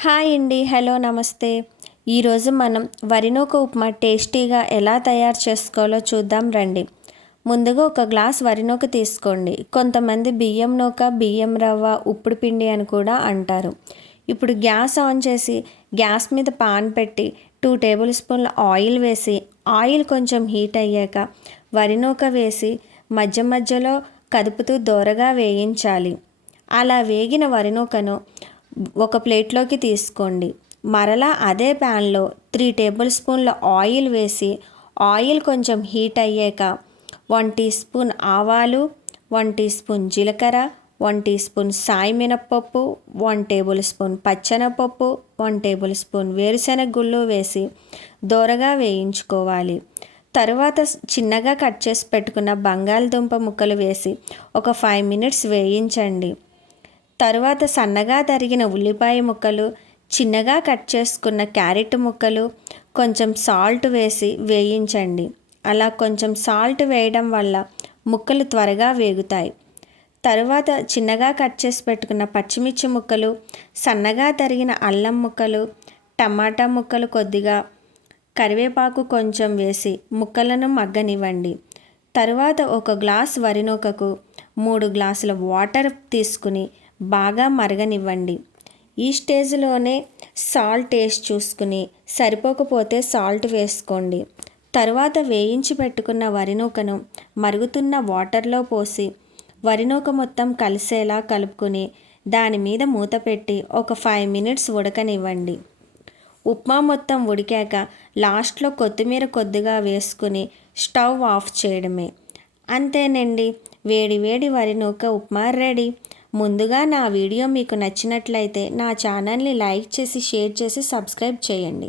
Hi అండి, hello నమస్తే. ఈరోజు మనం వరి నూక ఉప్మా టేస్టీగా ఎలా తయారు చేసుకోవాలో చూద్దాం రండి. ముందుగా ఒక గ్లాస్ వరి నూక తీసుకోండి. కొంతమంది బియ్యం నూక, బియ్యం రవ్వ, ఉప్పుడు పిండి అని కూడా అంటారు. ఇప్పుడు గ్యాస్ ఆన్ చేసి గ్యాస్ మీద పాన్ పెట్టి 2 టేబుల్ స్పూన్ల ఆయిల్ వేసి, ఆయిల్ కొంచెం హీట్ అయ్యాక వరి నూక వేసి మధ్య మధ్యలో కదుపుతూ దోరగా వేయించాలి. అలా వేగిన వరి నూకను ఒక ప్లేట్లోకి తీసుకోండి. మరలా అదే ప్యాన్లో 3 టేబుల్ స్పూన్ల ఆయిల్ వేసి, ఆయిల్ కొంచెం హీట్ అయ్యాక 1 టీ స్పూన్ ఆవాలు, 1 టీ స్పూన్ జీలకర్ర, 1 టీ స్పూన్ సాయి మినప్పప్పు, 1 టేబుల్ స్పూన్ పచ్చెనపప్పు, 1 టేబుల్ స్పూన్ వేరుశెనగ గుళ్ళు వేసి దోరగా వేయించుకోవాలి. తరువాత చిన్నగా కట్ చేసి పెట్టుకున్న బంగాళదుంప ముక్కలు వేసి ఒక 5 మినిట్స్ వేయించండి. తరువాత సన్నగా తరిగిన ఉల్లిపాయ ముక్కలు, చిన్నగా కట్ చేసుకున్న క్యారెట్ ముక్కలు, కొంచెం సాల్ట్ వేసి వేయించండి. అలా కొంచెం సాల్ట్ వేయడం వల్ల ముక్కలు త్వరగా వేగుతాయి. తరువాత చిన్నగా కట్ చేసి పెట్టుకున్న పచ్చిమిర్చి ముక్కలు, సన్నగా తరిగిన అల్లం ముక్కలు, టమాటా ముక్కలు కొద్దిగా, కరివేపాకు కొంచెం వేసి ముక్కలను మగ్గనివ్వండి. తరువాత ఒక గ్లాస్ వరి నూకకు 3 గ్లాసుల వాటర్ తీసుకుని బాగా మరగనివ్వండి. ఈ స్టేజ్లోనే సాల్ట్ టేస్ట్ చూసుకుని సరిపోకపోతే సాల్ట్ వేసుకోండి. తరువాత వేయించి పెట్టుకున్న వరి నూకను మరుగుతున్న వాటర్లో పోసి వరి నూక మొత్తం కలిసేలా కలుపుకొని దాని మీద మూత పెట్టి ఒక 5 మినిట్స్ ఉడకనివ్వండి. ఉప్మా మొత్తం ఉడికాక లాస్ట్లో కొత్తిమీర కొద్దిగా వేసుకుని స్టవ్ ఆఫ్ చేయడమే. అంతేనండి, వేడి వేడి వరి నూక ఉప్మా రెడీ. ముందుగా నా వీడియో మీకు నచ్చినట్లయితే నా ఛానల్ని లైక్ చేసి, షేర్ చేసి, సబ్స్క్రైబ్ చేయండి.